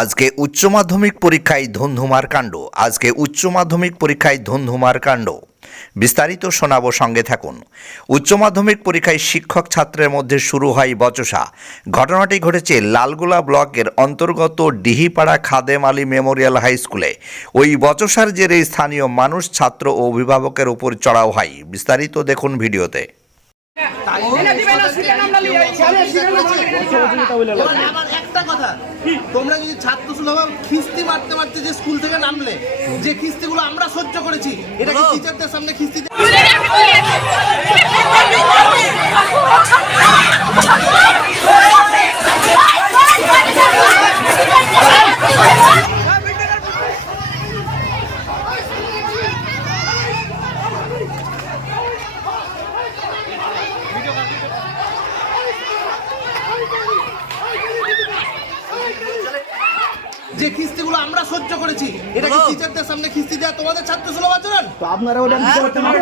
আজকে উচ্চ মাধ্যমিক পরীক্ষায় ধুন্ধুমার কাণ্ড। বিস্তারিত শোনাবো, সঙ্গে থাকুন। উচ্চ মাধ্যমিক পরীক্ষায় শিক্ষক ছাত্রের মধ্যে শুরু হয় বচসা। ঘটনাটি ঘটেছে লালগোলা ব্লকের অন্তর্গত ডিহিপাড়া খাদেম আলী মেমোরিয়াল হাই স্কুলে। ওই বচসার জেরে স্থানীয় মানুষ, ছাত্র ও অভিভাবকের উপর চড়াও হয়। বিস্তারিত দেখুন ভিডিওতে। তোমরা যদি ছাত্র সুলভ খিস্তি মারতে মারতে যে স্কুল থেকে নামলে, যে খিস্তিগুলো আমরা সহ্য করেছি, এটা কি টিচারদের সামনে খিস্তি? যে খিস্তিগুলো আমরা সহ্য করেছি, এটা কি টিচারদের সামনে খিস্তি দেওয়া তোমাদের ছাত্র সুলভ আচরণ? তো আপনারা ওটা দিতে পারতেন না।